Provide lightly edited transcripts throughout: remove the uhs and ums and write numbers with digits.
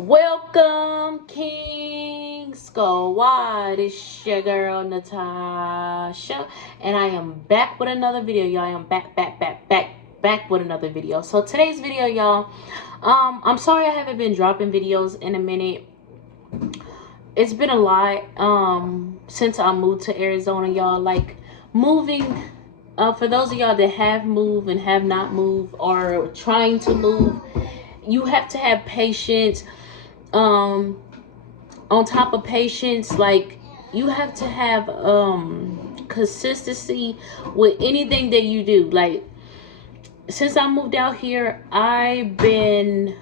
Welcome, King Squad. It's your girl Natasha, and I am back with another video, y'all. I am back with another video. So today's video, y'all, I'm sorry I haven't been dropping videos in a minute. It's been a lot since I moved to Arizona, y'all. Like, moving, for those of y'all that have moved and have not moved or trying to move, you have to have patience. On top of patience, like, you have to have consistency with anything that you do. Like, since I moved out here, I've been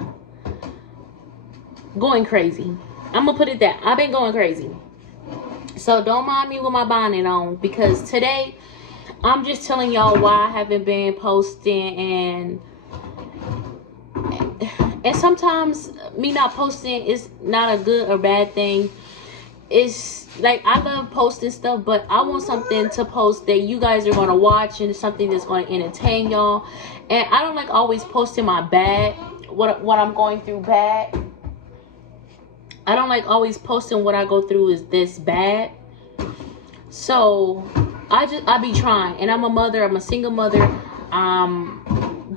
going crazy. I'm gonna put it that I've been going crazy. So don't mind me with my bonnet on, because today I'm just telling y'all why I haven't been posting. And sometimes me not posting is not a good or bad thing. It's like, I love posting stuff, but I want something to post that you guys are going to watch, and something that's going to entertain y'all. And I don't like always posting my bad, what I'm going through bad. I don't like always posting what I go through is this bad. So I be trying, and I'm a mother. I'm a single mother.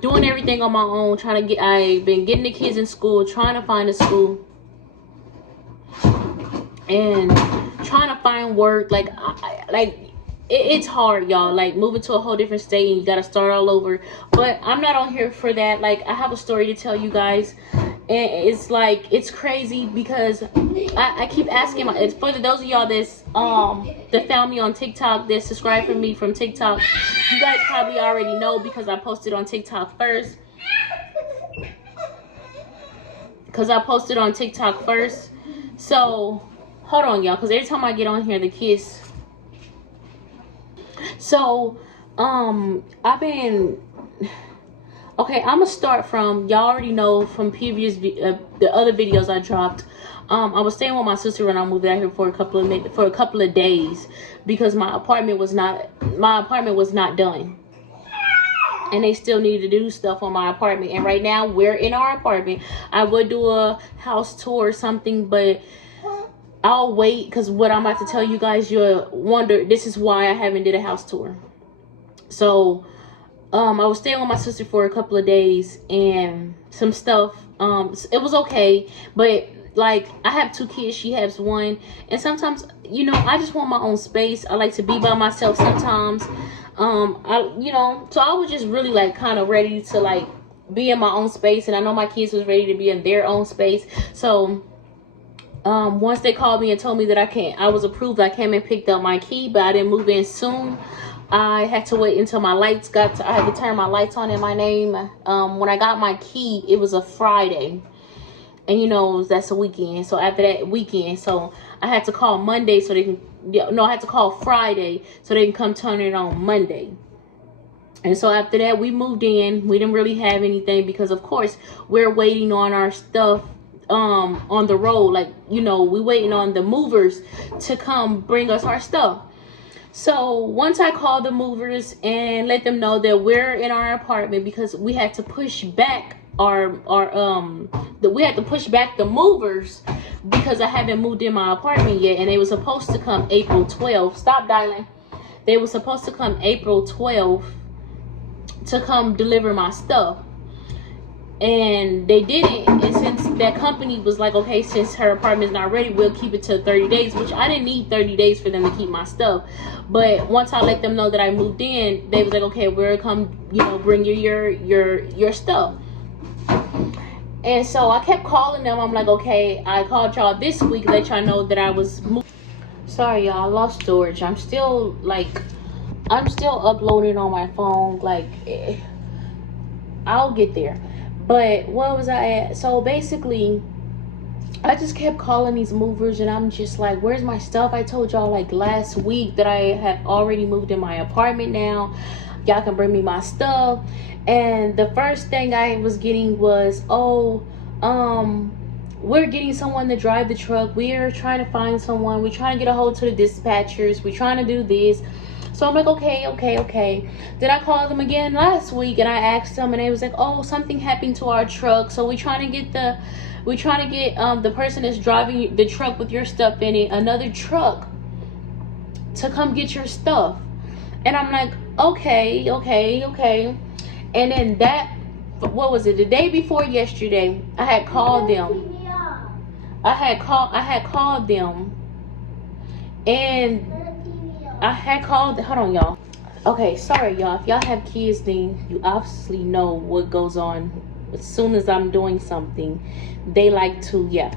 Doing everything on my own, I've been getting the kids in school, trying to find a school, and trying to find work. Like, it's hard, y'all. Like, moving to a whole different state and you gotta start all over. But I'm not on here for that. Like, I have a story to tell you guys, and it's like, it's crazy because I keep asking it's for those of y'all that's that found me on TikTok, that subscribe for me from TikTok. You guys probably already know, because I posted on TikTok first. So hold on, y'all, because every time I get on here, the kids. So I've been okay. I'm gonna start from, y'all already know from previous the other videos I dropped. I was staying with my sister when I moved out here for a couple of days, because my apartment was not done, and they still needed to do stuff on my apartment. And right now we're in our apartment. I would do a house tour or something, but I'll wait, because what I'm about to tell you guys, you'll wonder, this is why I haven't did a house tour. So I was staying with my sister for a couple of days, and some stuff, it was okay, but like, I have 2 kids, she has 1, and sometimes, you know, I just want my own space. I like to be by myself sometimes. So I was just really, like, kind of ready to, like, be in my own space, and I know my kids was ready to be in their own space. So once they called me and told me that I was approved, I came and picked up my key, but I didn't move in soon. I had to wait until my lights I had to turn my lights on in my name. When I got my key, it was a Friday, and you know, that's a weekend. So after that weekend, so I had to call Monday so they can, I had to call Friday so they can come turn it on Monday. And so after that, we moved in. We didn't really have anything, because of course we're waiting on our stuff on the road. Like, you know, we waiting on the movers to come bring us our stuff. So once I called the movers and let them know that we're in our apartment, because we had to push back we had to push back the movers, because I haven't moved in my apartment yet, and they were supposed to come April 12th. Stop dialing. They were supposed to come April 12th to come deliver my stuff, and they didn't. And since that company was like, okay, since her apartment's not ready, we'll keep it to 30 days, which I didn't need 30 days for them to keep my stuff. But once I let them know that I moved in, they was like, okay, we'll come, you know, bring you your stuff. And so I kept calling them. I'm like, okay, I called y'all this week, let y'all know that I was moving. Sorry, y'all, I lost storage. I'm still uploading on my phone. Like, I'll get there. But what was I at? So basically, I just kept calling these movers, and I'm just like, where's my stuff? I told y'all like last week that I have already moved in my apartment now. Y'all can bring me my stuff. And the first thing I was getting was, we're getting someone to drive the truck. We're trying to find someone. We're trying to get a hold to the dispatchers. We're trying to do this. So I'm like, okay. Then I called them again last week, and I asked them, and they was like, oh, something happened to our truck. So we're trying to get the we're trying to get the person that's driving the truck with your stuff in it, another truck, to come get your stuff. And I'm like, okay. And then that, what was it, the day before yesterday, I had called them. I had called them, and I had called, hold on y'all. Okay, sorry y'all, if y'all have kids, then you obviously know what goes on. As soon as I'm doing something, they like to, yeah.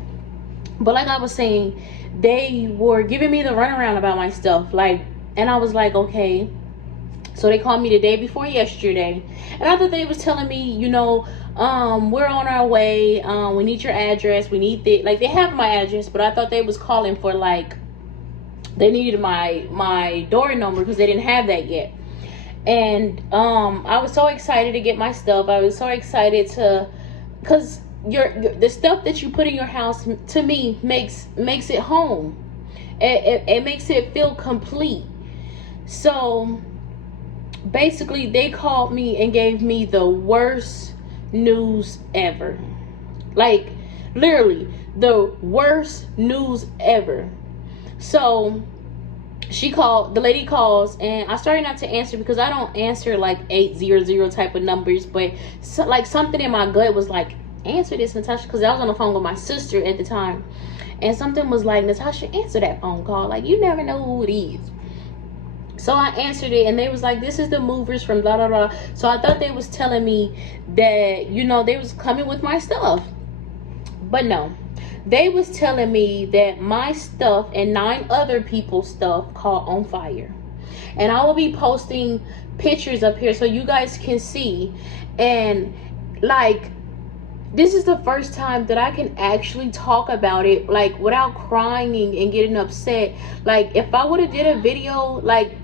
But like I was saying, they were giving me the runaround about my stuff, like, and I was like, okay. So they called me the day before yesterday, and I thought they was telling me, you know, we're on our way, we need your address, we need the, like, they have my address, but I thought they was calling for, like, they needed my door number because they didn't have that yet. And I was so excited to get my stuff. I was so excited to, because the stuff that you put in your house, to me, makes it home. It makes it feel complete. So basically they called me and gave me the worst news ever. Like, literally the worst news ever. So she called, the lady calls, and I started not to answer because I don't answer like 800 type of numbers, but so, like, something in my gut was like, answer this, Natasha, because I was on the phone with my sister at the time, and something was like, Natasha, answer that phone call, like, you never know who it is. So I answered it, and they was like, this is the movers from blah blah blah. So I thought they was telling me that, you know, they was coming with my stuff, but no. They was telling me that my stuff and 9 other people's stuff caught on fire. And I will be posting pictures up here so you guys can see. And like, this is the first time that I can actually talk about it, like, without crying and getting upset. Like, if I would have did a video, like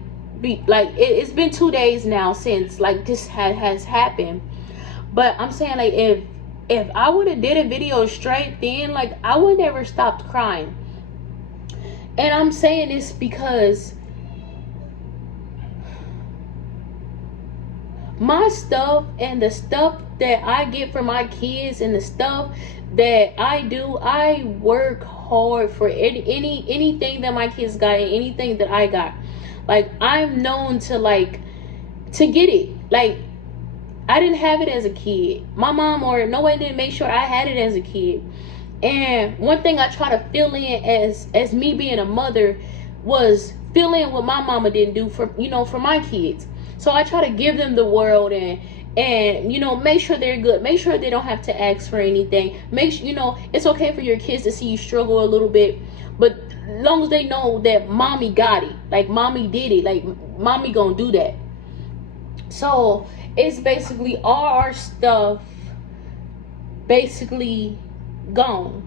it's been 2 days now since, like, this has happened. But I'm saying, like, if I would have did a video straight then, like, I would never stopped crying. And I'm saying this because my stuff and the stuff that I get for my kids and the stuff that I do, I work hard for anything that my kids got and anything that I got. Like, I'm known to, like, to get it. Like, I didn't have it as a kid. My mom or no one didn't make sure I had it as a kid. And one thing I try to fill in as me being a mother was fill in what my mama didn't do for, you know, for my kids. So I try to give them the world and you know, make sure they're good. Make sure they don't have to ask for anything. Make sure, you know, it's okay for your kids to see you struggle a little bit, but as long as they know that mommy got it, like, mommy did it, like, mommy gonna do that. So it's basically all our stuff basically gone,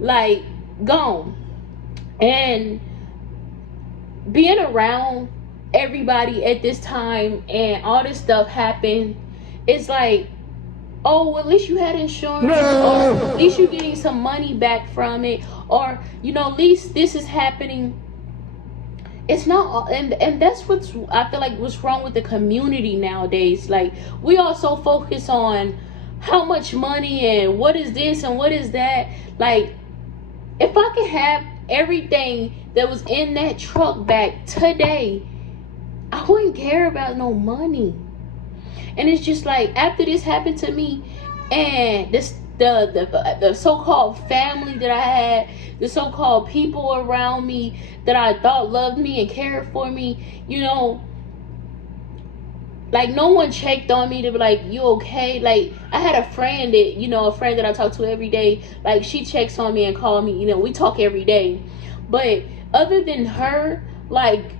like, gone. And being around everybody at this time and all this stuff happened, it's like, oh, well, at least you had insurance, or at least you're getting some money back from it, or, you know, at least this is happening. It's not, and that's what's, I feel like, what's wrong with the community nowadays. Like, we all so focus on how much money and what is this and what is that. Like, if I could have everything that was in that truck back today, I wouldn't care about no money. And it's just like, after this happened to me, and this the so-called family that I had, the so-called people around me that I thought loved me and cared for me, you know, like, no one checked on me to be like, you okay? Like, I had a friend that, you know, a friend that I talk to every day, like, she checks on me and call me, you know, we talk every day. But other than her, like,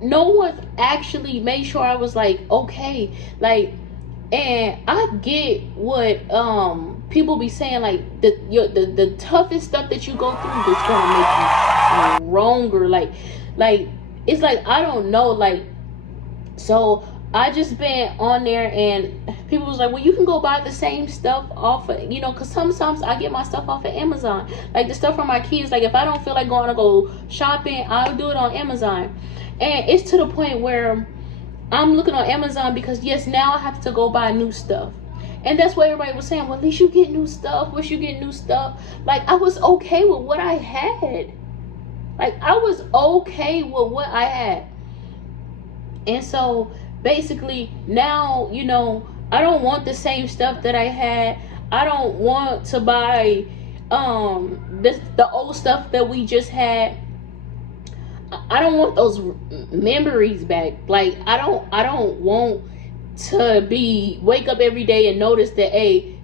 no one actually made sure I was, like, okay. Like, and I get what people be saying, like, the toughest stuff that you go through is gonna make you stronger. Like it's like, I don't know, like, so I just been on there, and people was like, well, you can go buy the same stuff off of, you know, because sometimes I get my stuff off of Amazon, like the stuff for my kids. Like, if I don't feel like going to go shopping, I'll do it on Amazon. And it's to the point where I'm looking on Amazon because, yes, now I have to go buy new stuff. And that's what everybody was saying. Well, at least you get new stuff. Wish you get new stuff. Like, I was okay with what I had. Like, I was okay with what I had. And so, basically, now, you know, I don't want the same stuff that I had. I don't want to buy the old stuff that we just had. I don't want those memories back. Like, I don't want to wake up every day and notice that, hey,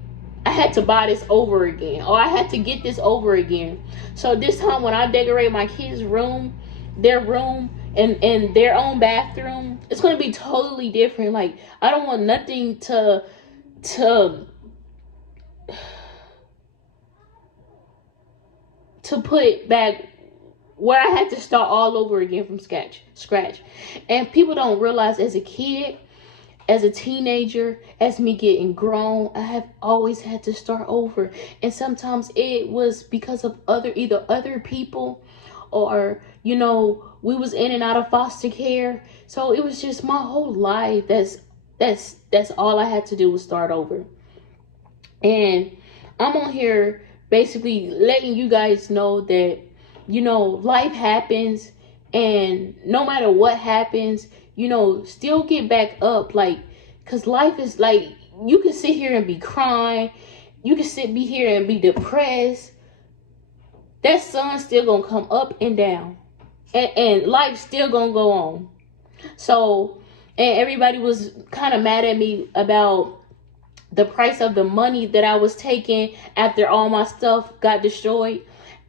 I had to buy this over again, or I had to get this over again. So this time when I decorate my kids' room, their room, and their own bathroom, it's gonna be totally different. Like, I don't want nothing to put back where I had to start all over again from scratch. And people don't realize, as a kid, as a teenager, as me getting grown, I have always had to start over. And sometimes it was because of either other people, or, you know, we was in and out of foster care. So it was just my whole life. That's all I had to do was start over. And I'm on here basically letting you guys know that, you know, life happens, and no matter what happens, you know, still get back up. Like, because life is like, you can sit here and be crying, you can be here and be depressed. That sun's still gonna come up and down, and life's still gonna go on. So, and everybody was kind of mad at me about the price of the money that I was taking after all my stuff got destroyed.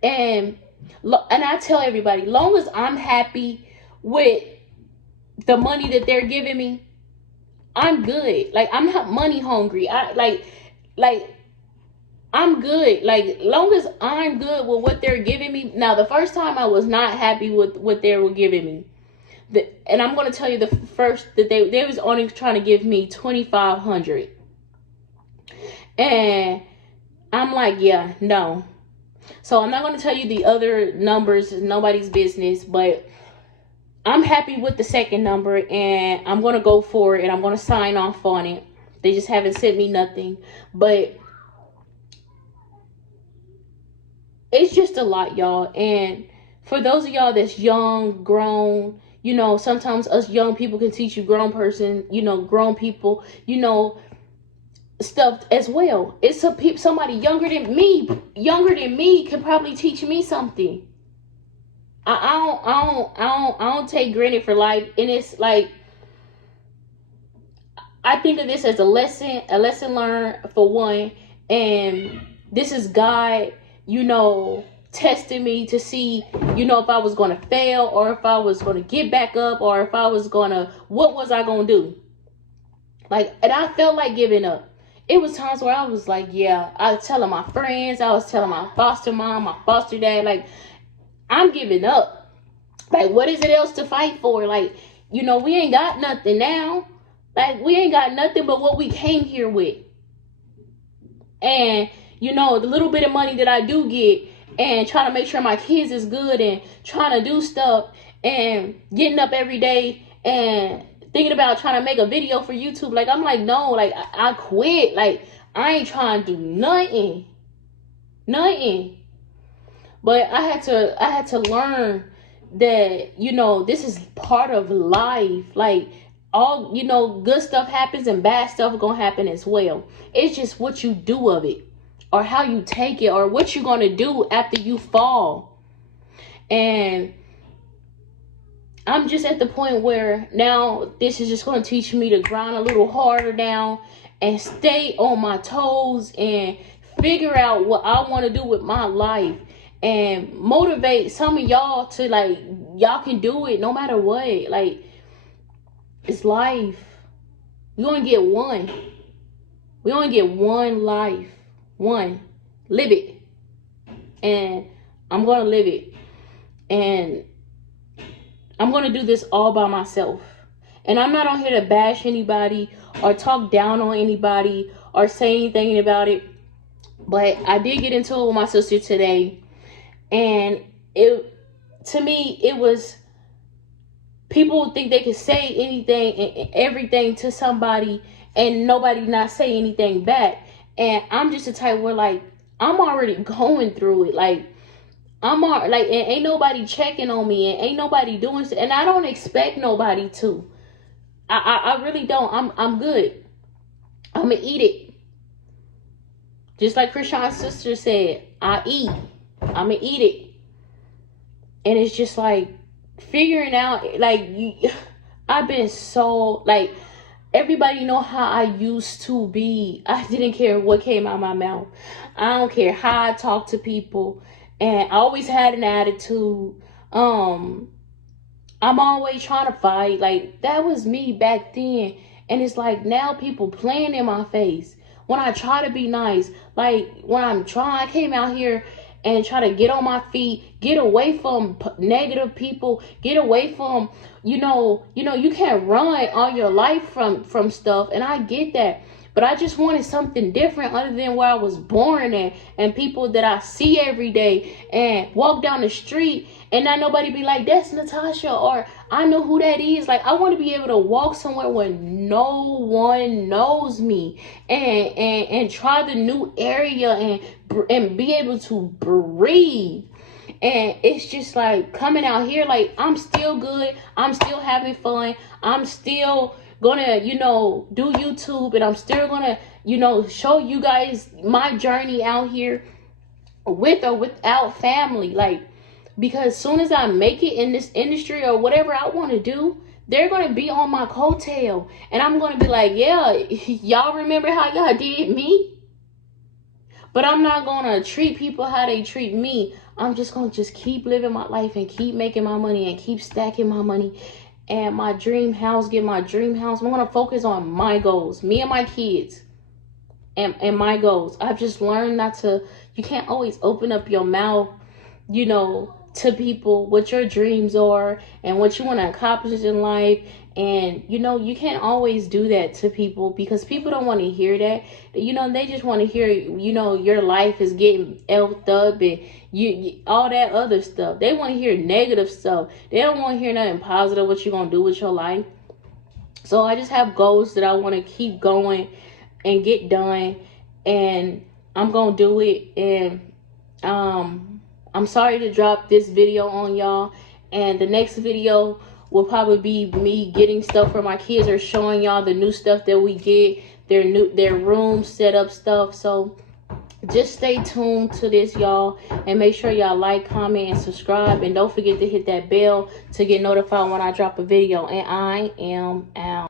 And I tell everybody, long as I'm happy with the money that they're giving me, I'm good. Like, I'm not money hungry. I'm good. Like, long as I'm good with what they're giving me. Now, the first time I was not happy with what they were giving me. And I'm going to tell you, the first that they was only trying to give me $2,500. And I'm like, yeah, no. So I'm not going to tell you the other numbers. It's nobody's business. But I'm happy with the second number, and I'm going to go for it, and I'm going to sign off on it. They just haven't sent me nothing. But it's just a lot, y'all. And for those of y'all that's young, grown, you know, sometimes us young people can teach you grown people, you know, stuff as well. It's somebody younger than me can probably teach me something. I don't take granted for life. And it's like, I think of this as a lesson learned, for one. And this is God, you know, testing me to see, you know, if I was going to fail, or if I was going to get back up, or if I was going to, what was I going to do? Like, and I felt like giving up. It was times where I was like, yeah, I was telling my friends, I was telling my foster mom, my foster dad, like, I'm giving up. Like, what is it else to fight for? Like, you know, we ain't got nothing now. Like, we ain't got nothing but what we came here with. And, you know, the little bit of money that I do get, and trying to make sure my kids is good, and trying to do stuff, and getting up every day, and thinking about trying to make a video for YouTube. Like, I'm like, no, like, I quit. Like, I ain't trying to do nothing. But I had to learn that, you know, this is part of life. Like, all, you know, good stuff happens and bad stuff gonna happen as well. It's just what you do of it, or how you take it, or what you're gonna do after you fall. And I'm just at the point where now this is just going to teach me to grind a little harder now, and stay on my toes, and figure out what I want to do with my life, and motivate some of y'all to, like, y'all can do it no matter what. Like, it's life. We only get one. We only get one life. One. Live it. And I'm going to live it. And I'm going to do this all by myself. And I'm not on here to bash anybody, or talk down on anybody, or say anything about it. But I did get into it with my sister today. And to me, it was, people think they can say anything and everything to somebody, and nobody not say anything back. And I'm just the type where like I'm already going through it. Like I'm like, and ain't nobody checking on me, and ain't nobody doing shit, and I don't expect nobody to. I really don't. I'm good. I'm gonna eat it. Just like Krishan's sister said, I eat. I'm gonna eat it. And it's just like figuring out, like, I've been so, like, everybody know how I used to be. I didn't care what came out of my mouth. I don't care how I talk to people. And I always had an attitude. I'm always trying to fight. Like, that was me back then. And it's like now people playing in my face when I try to be nice. Like, when I came out here and try to get on my feet, get away from negative people, get away from, you can't run all your life from stuff. And I get that. But I just wanted something different other than where I was born at, and people that I see every day and walk down the street and not nobody be like, that's Natasha, or I know who that is. Like, I want to be able to walk somewhere where no one knows me and try the new area and be able to breathe. And it's just like coming out here, like, I'm still good. I'm still having fun. I'm still gonna, do YouTube, and I'm still gonna, show you guys my journey out here with or without family. Like, because soon as I make it in this industry or whatever I want to do, they're gonna be on my coattail, and I'm gonna be like, yeah, y'all remember how y'all did me? But I'm not gonna treat people how they treat me. I'm just gonna keep living my life and keep making my money and keep stacking my money. And my dream house, get my dream house. I'm gonna focus on my goals, me and my kids, and my goals. I've just learned not to. You can't always open up your mouth, to people what your dreams are and what you want to accomplish in life. And you can't always do that to people, because people don't want to hear that. They just want to hear your life is getting elfed up and you all that other stuff. They want to hear negative stuff. They don't want to hear nothing positive, what you're gonna do with your life. So I just have goals that I want to keep going and get done, and I'm gonna do it. And I'm sorry to drop this video on y'all, and the next video will probably be me getting stuff for my kids or showing y'all the new stuff that we get, their room setup stuff. So just stay tuned to this, y'all, and make sure y'all like, comment, and subscribe, and don't forget to hit that bell to get notified when I drop a video. And I am out.